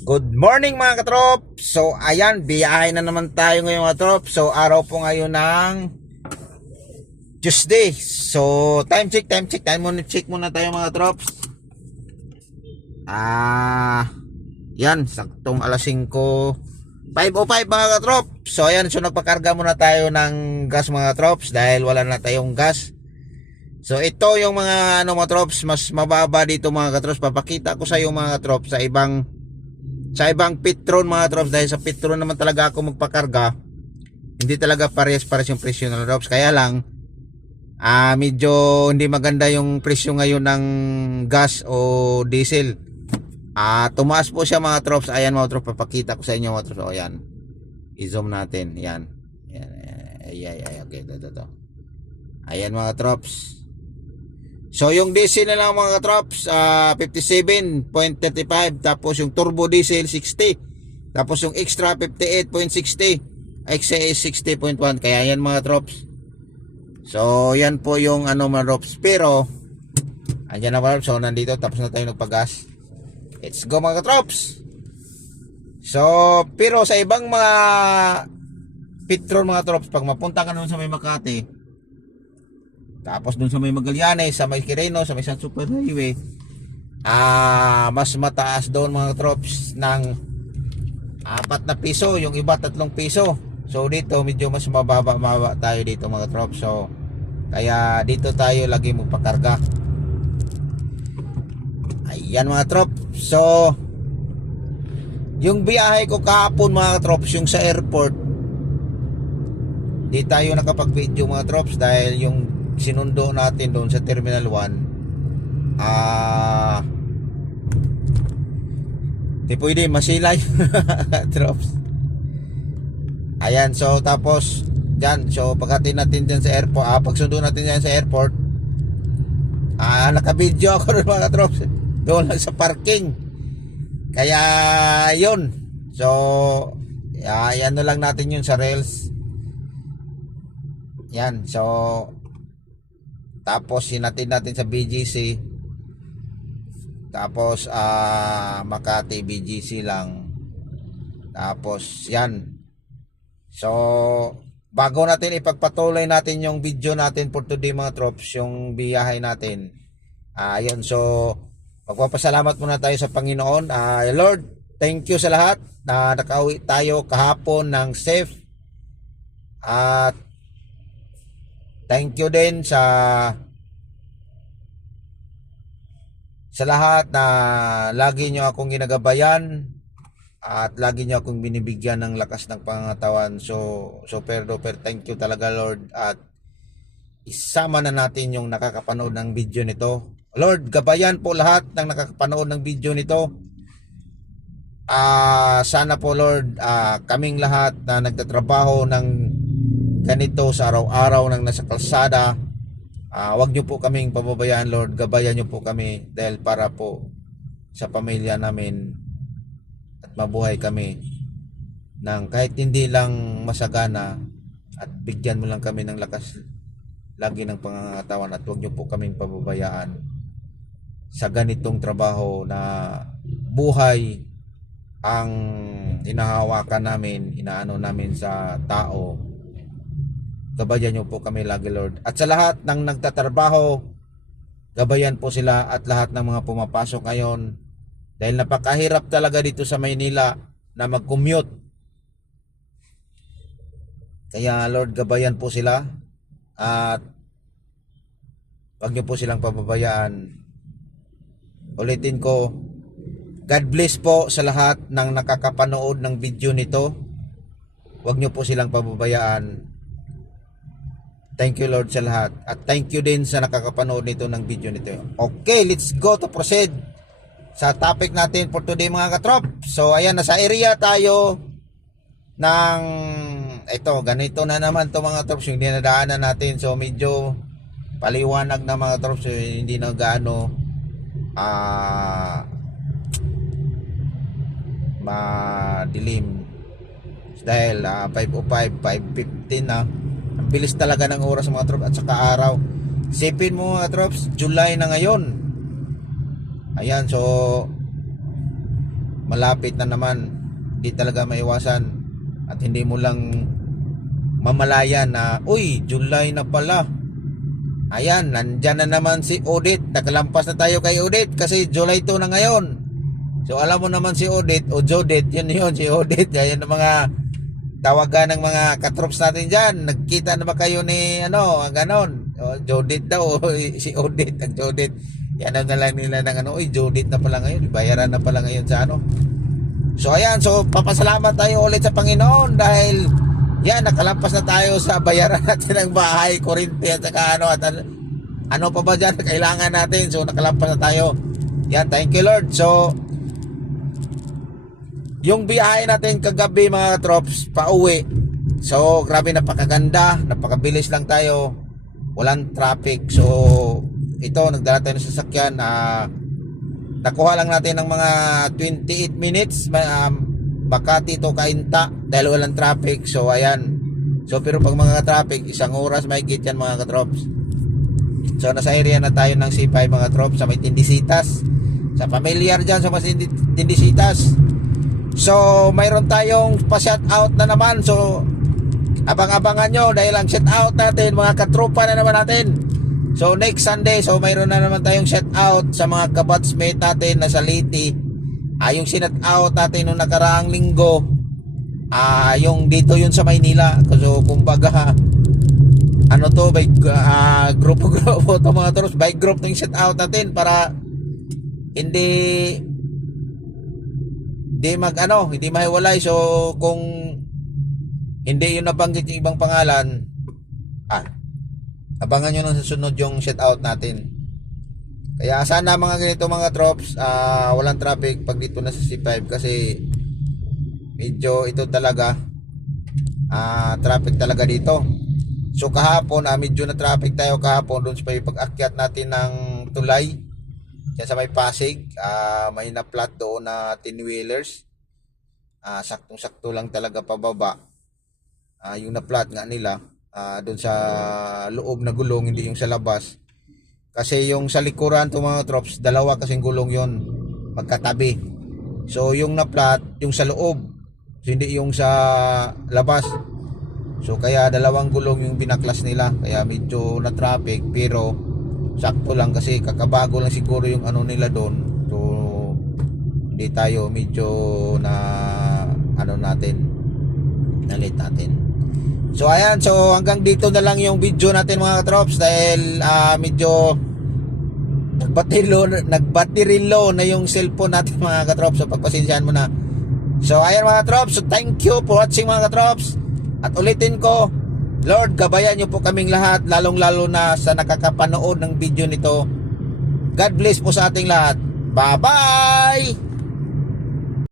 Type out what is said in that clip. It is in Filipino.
Good morning mga katrop! So ayan, biyahe na naman tayo ngayon mga katrop. So araw po ngayon ng Tuesday. So time check, time check. Time muna check muna tayo mga katrops. Ah, yan, saktong alas 5. 5.05 mga katrop. So ayan, so nagpakarga muna tayo ng gas mga katrops dahil wala na tayong gas. So ito yung mga ano mga trops, mas mababa dito mga katrops. Papakita ko sa iyo mga katrops sa ibang sa ibang Petron mga drops dahil sa Petron naman talaga ako magpakarga. Hindi talaga parehas pares yung presyo ng drops kaya lang ah medyo hindi maganda yung presyo ngayon ng gas o diesel. Ah tumaas po siya mga drops ayan mga drops papakita ko sa inyo mga drops o ayan. I-zoom natin. Yan yan ay ay ay okay ito ito, ito. ayan mga drops So yung diesel na lang mga katrops, ah, 57.35 tapos yung turbo diesel 60. Tapos yung extra 58.60. XCS 60.1 kaya yan mga trops. So yan po yung ano mga trops. Pero andyan na mga trops. So nandito tapos na tayo nagpagas. Let's go mga trops. So pero sa ibang mga Petron mga trops pag mapunta ka naman sa may Makati tapos dun sa may Magallanes, sa may Quireno, sa may San Super Highway, ah mas mataas doon mga troops ng apat na piso, yung iba tatlong piso. So dito medyo mas mababa mababa tayo dito mga troops. So kaya dito tayo lagi magpakarga. Ayan mga troops. So yung biyahe ko kahapon mga troops, yung sa airport, di tayo nakapag-video mga troops dahil yung sinundo natin doon sa Terminal 1 ah di pwede masilay drops. Ayan so tapos dyan so pagkatin natin dyan sa airport ah, pagsundo natin dyan sa airport ah nakabidyo ako rin mga drops doon lang sa parking. Kaya yun so ah, ano lang natin yun sa rails. Yan so tapos sinatid natin sa BGC. Tapos ah Makati BGC lang. Tapos yan. So bago natin ipagpatuloy natin yung video natin for today mga troops, yung biyahe natin. Ah yun so magpapasalamat muna tayo sa Panginoon. Ah Lord, thank you sa lahat na nakauwi tayo kahapon ng safe. At Thank you din sa sa lahat na lagi nyo akong ginagabayan at lagi nyo akong binibigyan ng lakas ng pangatawan. So, super duper thank you talaga Lord at isama na natin yung nakakapanood ng video nito. Lord, gabayan po lahat ng nakakapanood ng video nito. Ah, sana po Lord, ah, kaming lahat na nagtatrabaho ng ganito sa araw-araw nang nasa kalsada, uh, wag niyo po kaming pababayaan Lord, gabayan niyo po kami dahil para po sa pamilya namin at mabuhay kami ng kahit hindi lang masagana at bigyan mo lang kami ng lakas lagi ng pangangatawan at wag niyo po kaming pababayaan sa ganitong trabaho na buhay ang inahawakan namin, inaano namin sa tao gabayan niyo po kami lagi Lord. At sa lahat ng nagtatrabaho, gabayan po sila at lahat ng mga pumapasok ngayon. Dahil napakahirap talaga dito sa Maynila na mag-commute. Kaya Lord, gabayan po sila at wag niyo po silang pababayaan. Ulitin ko, God bless po sa lahat ng nakakapanood ng video nito. Huwag niyo po silang pababayaan Thank you Lord sa lahat. At thank you din sa nakakapanood nito ng video nito. Okay, let's go to proceed sa topic natin for today mga katrop. So ayan, nasa area tayo ng ito, ganito na naman to mga trops yung dinadaanan natin. So medyo paliwanag na mga trops, so, hindi na gaano ah madilim dahil uh, 505 515 na ang bilis talaga ng oras mga trops at saka araw. Sipin mo mga trops, July na ngayon. Ayan, so malapit na naman. Di talaga maiwasan. At hindi mo lang mamalayan na uy July na pala. Ayan nandyan na naman si Odit nakalampas na tayo kay Odit kasi July 2 na ngayon. So alam mo naman si Odit o Jodit yun yun si Odit yan ang mga tawagan ng mga katrops natin dyan. Nagkita na ba kayo ni ano ganon. O, Jodit daw. Si Odit ang Jodit yan ang lang nila ng ano uy Jodit na pala ngayon. Bayaran na pala ngayon sa ano. So ayan, so papasalamat tayo ulit sa Panginoon dahil yan, nakalampas na tayo sa bayaran natin ng bahay, kurinti at saka ano, at ano, ano pa ba dyan? Kailangan natin. So nakalampas na tayo. Yan, thank you Lord. So, yung biyahe natin kagabi mga trops, pauwi. So, grabe napakaganda, napakabilis lang tayo. Walang traffic. So, ito, nagdala tayo ng sasakyan. Ah, nakuha lang natin ng mga 28 minutes um, Makati to Kainta dahil walang traffic so ayan so pero pag mga traffic isang oras may yan mga katrops so nasa area na tayo ng C5 mga trops sa may Tindisitas sa familiar dyan sa mga Tindi- Tindisitas so mayroon tayong pa shout out na naman so abang-abangan nyo dahil ang shout out natin mga katropa na naman natin So next Sunday, so mayroon na naman tayong shout out sa mga kabatsmate natin na sa Liti. Ah, yung sinat out natin nung nakaraang linggo, ah, yung dito yun sa Maynila. So kumbaga, ano to, by ah, grupo-grupo to mga toros, by group ng shout out natin para hindi hindi mag ano, hindi mahiwalay. So kung hindi yun nabanggit yung ibang pangalan, ah, abangan nyo nang susunod yung shout out natin. Kaya sana mga ganito mga trops, ah, walang traffic pag dito na sa C5 kasi medyo ito talaga ah, traffic talaga dito. So kahapon, ah, medyo na traffic tayo kahapon doon sa pag-akyat natin ng tulay. Yan sa may Pasig, ah, may na-flat doon na 10 wheelers. Ah, saktong-sakto lang talaga pababa. Ah, yung na-flat nga nila ah doon sa loob na gulong hindi yung sa labas kasi yung sa likuran to mga trops dalawa kasing gulong yon magkatabi so yung na flat yung sa loob so hindi yung sa labas so kaya dalawang gulong yung binaklas nila kaya medyo na traffic pero sakto lang kasi kakabago lang siguro yung ano nila doon so hindi tayo medyo na ano natin nalit natin So ayan, so hanggang dito na lang yung video natin mga katrops dahil ah, medyo nagbattery low, nagbattery low na yung cellphone natin mga katrops. So pagpasensyahan mo na. So ayan mga katrops, so thank you for watching mga katrops. At ulitin ko, Lord, gabayan niyo po kaming lahat, lalong-lalo na sa nakakapanood ng video nito. God bless po sa ating lahat. Bye-bye!